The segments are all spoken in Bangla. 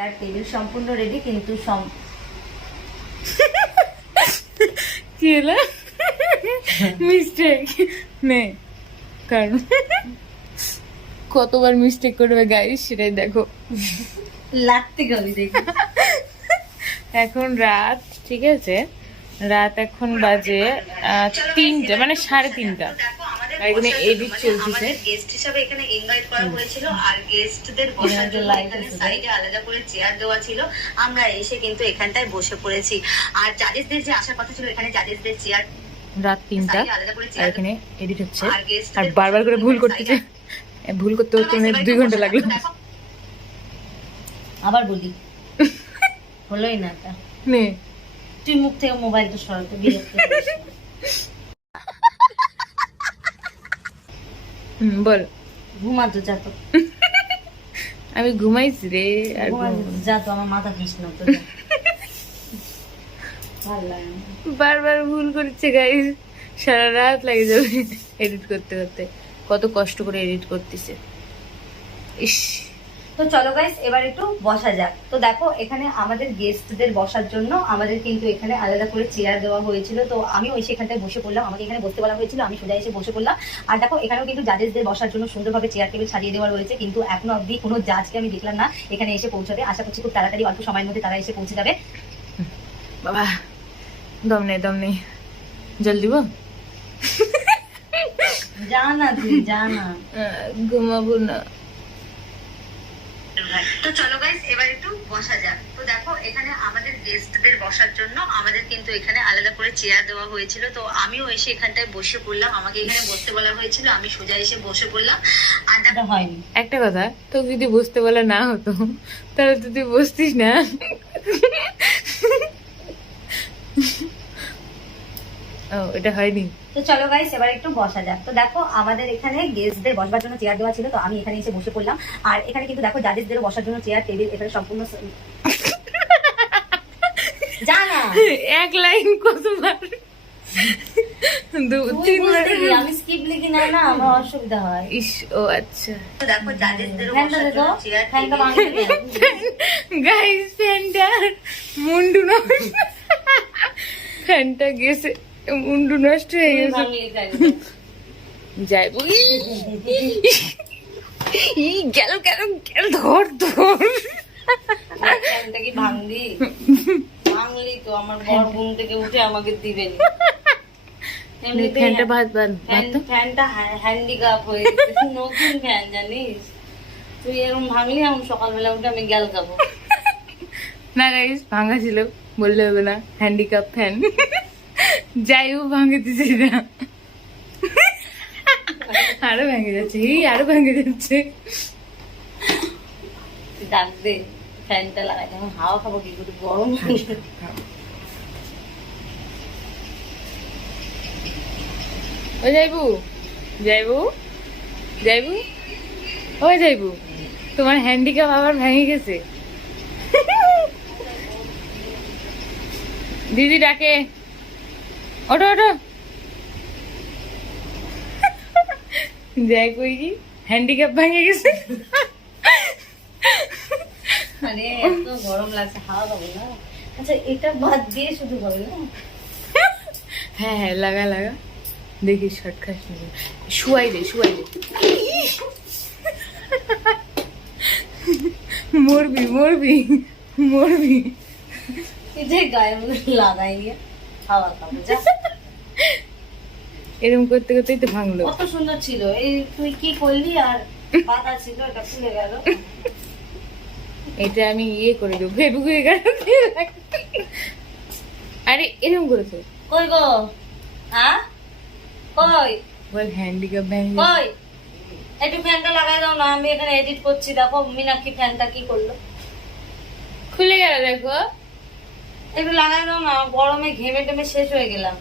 আর টেবিল সম্পূর্ণ রেডি, কিন্তু কি হলো মিস্টেক নেই, কারণ কতবার মিস্টেক করবে গাইস সেটাই দেখো। লাগতে গেলে দেখি। এখন রাত, ঠিক আছে, রাত এখন বাজে 3টা, মানে 3:30। এখানে এডিট চলছে। গেস্ট হিসেবে এখানে ইনভাইট করা হয়েছিল, আর গেস্টদের বসার জন্য এখানে সাইডে আলাদা করে চেয়ার দেওয়া ছিল। আমরা এসে কিন্তু এখানটায় বসে পড়েছি। আর জাজেসদের যে আসার কথা ছিল, এখানে জাজেসদের চেয়ার রাত 3টা, আর এখানে এডিট হচ্ছে, আর বারবার করে ভুল করতেছে। ভুল করতে করতে 2 ঘন্টা লাগলো। আবার বলি হলোই না তা। নে তুই মুখ থেকে মোবাইলটা সরাতে বিরক্ত করিস। বল। ঘুমাতো যা তো। আমি ঘুমাইছি রে। আর যা তো, আমার মাথা খাস না তো। ভালো লাগে না। বারবার ভুল করছে গাইস, সারা রাত লাগে যাবে এডিট করতে করতে। কত কষ্ট করে এডিট করতেছে, ইস। তো চলো গাইস, এবার একটু বসা যাক। তো দেখো, এখানে আমাদের গেস্টদের বসার জন্য আমাদের কিন্তু এখানে আলাদা করে চেয়ার দেওয়া হয়েছিল। তো আমি ওই সেখানটায় বসে পড়লাম, আমাকে এখানে বসতে বলা হয়েছিল, আমি সোজা এসে বসে পড়লাম। আর দেখো, এখানেও কিন্তু জাজেসদের বসার জন্য সুন্দরভাবে চেয়ার টেবিল সাজিয়ে দেওয়া রয়েছে, কিন্তু এখনো অবধি কোনো জাজকে আমি দেখলাম না এখানে এসে পৌঁছাবে। আশা করছি খুব তাড়াতাড়ি, অল্প সময়ের মধ্যে তারা এসে পৌঁছে যাবে। বাবা দম নেই, জল দিব? যা না তুই, যা না, ঘুমাবো না। তো চলো গাইস, এবার একটু বসা যাক। তো দেখো, এখানে আমাদের গেস্টদের বসার জন্য আমাদের কিন্তু এখানে আলাদা করে চেয়ার দেওয়া হয়েছিল। তো আমিও এসে এখানটায় বসে পড়লাম, আমাকে এখানে বসতে বলা হয়েছিল, আমি সোজা এসে বসে পড়লাম। আর দেখা হয়নি। একটা কথা, তো যদি বসতে বলা না হতো তাহলে তো তুই বসতিস না। ও, এটা হয়নি। তো চলো গাইস, এবার একটু বসা যাক। তো দেখো, আমাদের এখানে গেস্টদের বসবার জন্য চেয়ার দেওয়া ছিল, তো আমি এখানে এসে বসে পড়লাম। আর এখানে কিন্তু দেখো, জাজেসদেরও বসার জন্য চেয়ার টেবিল এখানে সম্পূর্ণ। জানা এক লাইন কতবার? 2-3 বার। আমি স্কিপ লিখি না, না আমার অসুবিধা হয়। ইস, ও আচ্ছা। তো দেখো, জাজেসদেরও বসার জন্য চেয়ার ফ্যানটা ভাঙিয়ে দে। গাইস, ফ্যানটা মুন্ডু নষ্ট, ফ্যানটা গেছে, মুন্ডু নষ্ট হয়ে গেছে। যাইব গেল ধর ফ্যানটা কি ভাঙলি? ভাঙলি তো আমার বর ঘুম থেকে উঠে আমাকে দিবেন। ফ্যানটা ফ্যানটা হ্যান্ডিক্যাপ হয়ে গেছে, নতুন ফ্যান জানিস তুই। এরকম ভাঙলি, আমি সকালবেলা উঠে আমি গ্যাল খাবো না গাইস, ভাঙা ছিল বললে হবে না, হ্যান্ডিক্যাপ ফ্যান। যাই হোক, ভাঙে দিছি না, আরো ভেঙে যাচ্ছে, আরো ভেঙে যাচ্ছে। ডাক দে, ফ্যানটা লাগাই, এখন হাওয়া খাবো কি করে, গরম। ও যাইবু ও যাইবু, তোমার হ্যান্ডিক্যাপ আবার ভেঙে গেছে। দিদি ডাকে, ওঠো। যাই কই কি হ্যান্ডিক্যাপ ভেঙে গেছে। মানে এত গরম লাগছে, হাওয়া খাবো না। আচ্ছা, এটা বাদ দিয়ে শুধু হবে না? হ্যাঁ, লাগা দেখি, শর্ট খাস শুয়াই দে। মরবি। এটাই গায়ে মধ্যে লাগাই নিয়ে হাওয়া খাবো, যা। এরকম করতে করতেই তো ভাঙলো। কত সুন্দর ছিল, এই তুই কি করলি? আর পাতা ছিল, এটা খুলে গেল। এটা আমি করে দেবো, ফেবুকে। আরে এরকম করেছে কই গো? হ্যাঁ, কই বল, হ্যান্ডিক্যাপ ভেঙে কই? একটু ফ্যানটা লাগাই দাও না, আমি এখানে এডিট করছি। দেখো মীনাক্ষী ফ্যানটা কি করলো, খুলে গেল, দেখো। একটু লাগাই দাও না, গরমে ঘেমে টেমে শেষ হয়ে গেলাম।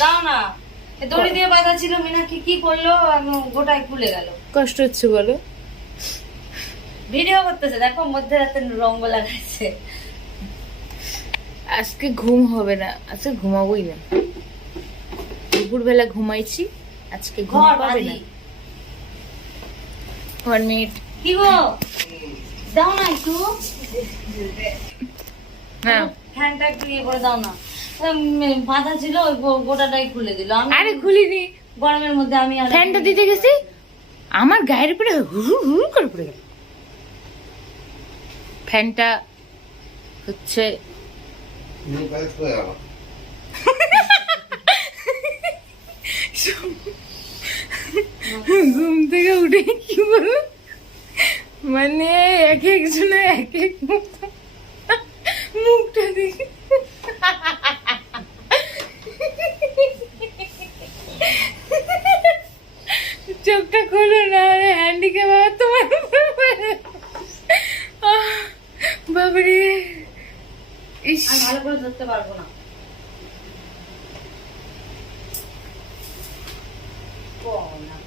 দাও না, দড়ি দিয়ে বাঁধা ছিল, মীনাক্ষী কি করলো, গোটাই খুলে গেল। কষ্ট হচ্ছে বলো? ভিডিও করতেছে, দেখো মধ্যরাতে রঙ লাগাইছে। আজকে ঘুম হবে না, আজকে ঘুমাবোই না। দুপুরবেলা ঘুমাইছি, আজকে ঘুম পাবে না। 1 মিনিট। কি গো? দাও না একটু, হ্যাঁ ফ্যানটা একটু ইয়ে করে দাও না। বাঁধা ছিল ওই গোটাটাই খুলে দিল। আমি আরে খুলিনি, গরমের মধ্যে আমি আর ফ্যানটা দিতে গেছি আমার গায়ের উপরে হুড় হুড় করে পড়ে গেল। ফ্যানটা হচ্ছে ঘুম থেকে উঠে কি বলবো, মানে এক একজনে এক এক মতো মুখটা দেখে চোখটা খোলো না, হ্যান্ডিক্যাপ আবার তোমার বাবারে। ইস, আমি ভালো করে ধরতে পারবো না।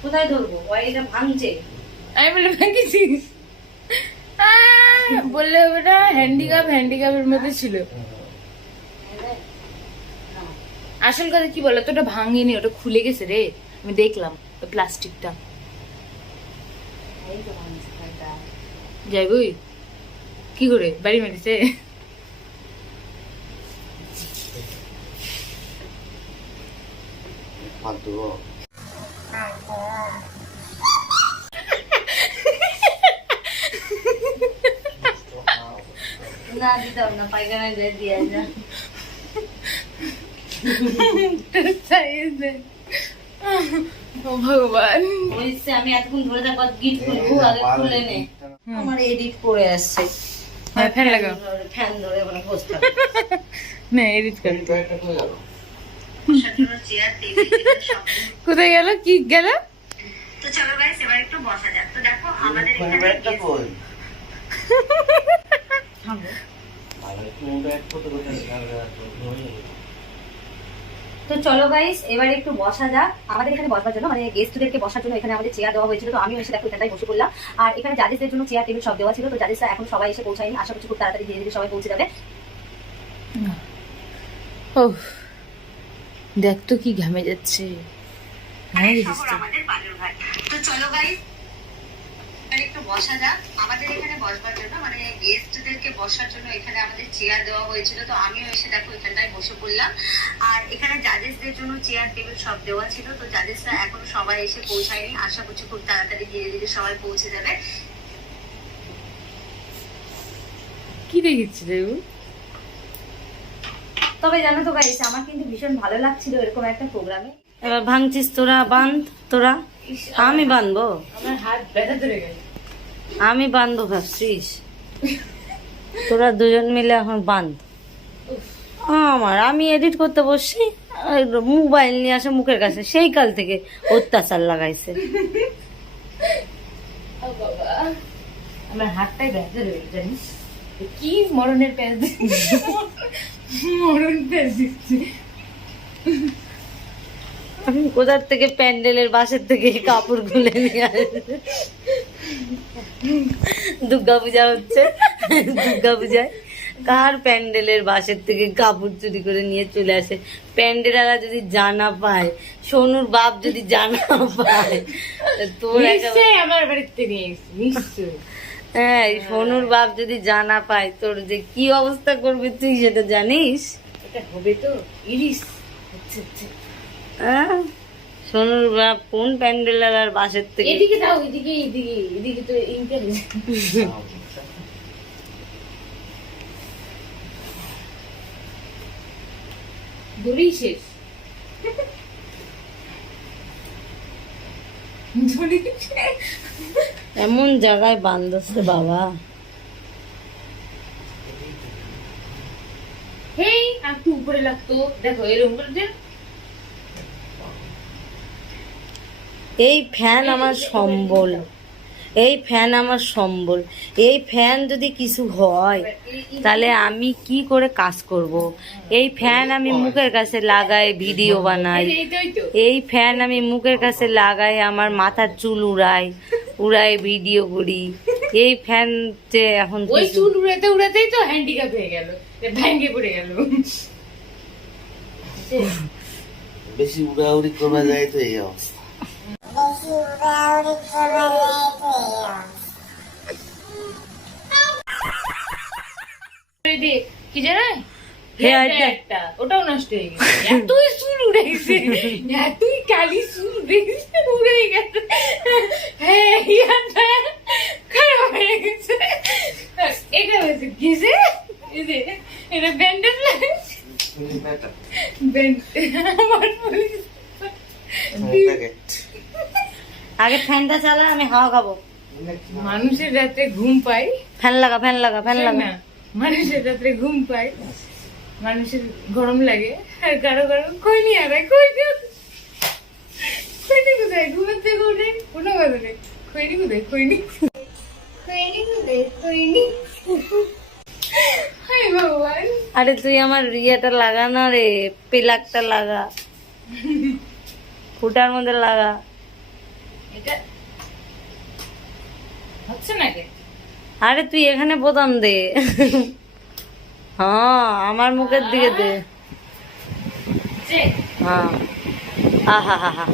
কোথায় ধরবো? ওয়াইটা ভাঙছে। আমি বলে ভাঙিছিস, বললে ওটা হ্যান্ডিক্যাপ, হ্যান্ডিক্যাপের মধ্যে ছিল। আসল কথা কি বলতো, ওটা ভাঙিনি, ওটা খুলে গেছে রে, আমি দেখলাম ওই প্লাস্টিকটা। এই তো ভাঙছে ফ্যানটা। যাই বই কি করে বাড়ি মেরেছে। না দিতে হবে না, পায়খানায় দিয়ে দিয়ে যা। ও ভগবান, বলছে আমি এতক্ষণ ধরে থাকবো, গিট খুলবো, আগে খুলে নে। আমার এডিট করে আসছে। হ্যাঁ, ফ্যান লাগাও। ফ্যান ধরে ওখানে বসতে হবে। না এডিট কর। কোথায় গেল, কি গেল? তো চলো গাইস, এবার একটু বসা যাক। তো দেখো আমাদের এখানে থামো। তো চলো গাইস, এবার একটু বসা যাক। আমাদের এখানে বসবার জন্য, মানে গেস্টদেরকে বসার জন্য এখানে আমাদের চেয়ার দেওয়া হয়েছিল। তো আমি এসে দেখো এখানটায় বসে পড়লাম। আর এখানে জাজেসদের জন্য চেয়ার টেবিল সব দেওয়া ছিল। তো জাজেসরা এখন সবাই এসে পৌঁছায়নি, আশা করছি খুব তাড়াতাড়ি ধীরে ধীরে সবাই পৌঁছে যাবে। ও দেখ তো কি ঘামে যাচ্ছে, ঘামে যাচ্ছে। আমাদের বালুরঘাট। তো চলো গাইস, একটু বসা যাক। আমাদের এখানে বসবার জন্য, মানে গেস্টদেরকে বসার জন্য এখানে আমাদের চেয়ার দেওয়া হয়েছিল। তো আমিও এসে দেখো এখানটায় বসে পড়লাম। আর এখানে জাজেসদের জন্য চেয়ার টেবিল সব দেওয়া ছিল। তো জাজেসরা এখনো সবাই এসে পৌঁছায়নি, আশা করছি খুব তাড়াতাড়ি ধীরে ধীরে সবাই পৌঁছে যাবে। কি দেখেছি রে? তবে জানো তো গাইস, আমার কিন্তু ভীষণ ভালো লাগছিল এরকম একটা প্রোগ্রামে। এবার ভাঙছিস তোরা, বাঁধ তোরা। আমি বাঁধবো? আমার হাত ব্যথা ধরে গেল। আমি বাঁধবো ভাবছিস? তোরা দুজন মিলে এখন বাঁধ। আমি এডিট করতে বসছি, মোবাইল নিয়ে আসে মুখের কাছে, সেই কাল থেকে অত্যাচার লাগাইছে। ও বাবা, আমার হাতটাই ব্যথা ধরে গেল জানিস। কি মরণের প্যাচ দিচ্ছে, মরণ প্যাচ দিচ্ছে। আমি কোথার থেকে প্যান্ডেলের বাসের থেকে কাপড় খুলে নিয়ে আসে। দুর্গা পূজা হচ্ছে, দুর্গা পূজায় কার প্যান্ডেলের বাসের থেকে কাপড় চুরি করে নিয়ে চলে আসে। প্যান্ডেলারা যদি জানা পায়, সোনুর বাপ যদি জানা পায়, তোর নিশ্চয়ই আমার বাড়িতে নিয়ে এসেছি, নিশ্চয়ই। হ্যাঁ, সোনুর বাপ যদি জানা পায়, তোর যে কি অবস্থা করবে তুই সেটা জানিস? এটা হবে তো ইলিশ হচ্ছে হচ্ছে। হ্যাঁ, সোনুর বাপ কোন প্যান্ডেলার বাসের থেকে। এদিকে দাও, এদিকে এদিকে এদিকে তো ইন্টারেস্ট। দড়ি শেষ, দড়ি শেষ। এমন জায়গায় বান্ধছে বাবা। হেই একটু উপরে লাগতো, দেখো এরকম করে দে। এই ফ্যান আমার সম্বল, এই ফ্যান আমার সম্বল। এই ফ্যান যদি কিছু হয় তাহলে আমি কি করে কাজ করব? এই ফ্যান আমি মুখের কাছে লাগাই ভিডিও বানাই, এইটাই তো। এই ফ্যান আমি মুখের কাছে লাগাই আমার মাথার চুল উড়াই, উড়াই ভিডিও করি। এই ফ্যান যে এখন ওই কিছু- চুল উড়াতে উড়াতেই তো হ্যান্ডিক্যাপ হয়ে গেল, ভেঙে পড়ে গেল। বেশি উড়াউড়ি করা যায় তো এই অবস্থা। কি জানো Hair Hair dye. dye-টা, ওটাও নষ্ট হয়ে গেছে। এতই চুল উড়ে গেছে, এতই কালি চুল উড়ে গেছে, উড়ে গেছে। হ্যাঁ, hair dye খারাপ হয়ে গেছে। এটা হয়েছে কিসে? এই যে, এটা bandage লাগাইছে। আমার বলে গেছে। আগে ফ্যানটা চালা, আমি হাওয়া খাবো। মানুষের রাতে ঘুম পায় ফ্যান লাগা, ফ্যান লাগা, ফ্যান লাগা। না, মানুষের রাত্রে ঘুম পায়, মানুষের গরম লাগে, আর কারো কারো খৈনি হারায়। খৈনি কোথায়? ঘুমের থেকে উঠে কোনো কথা নেই। খৈনি কোথায়? খৈনি কোথায়? খৈনি। হায় ভগবান। আরে তুই আমার ইয়েটা লাগা না রে, পিলাকটা লাগা, ফুটার মধ্যে লাগা। এটা হচ্ছে নাকি? আরে তুই এখানে বোতাম দে। হ্যাঁ, আমার মুখের দিকে দে। যে, হ্যাঁ, আহা হা হা।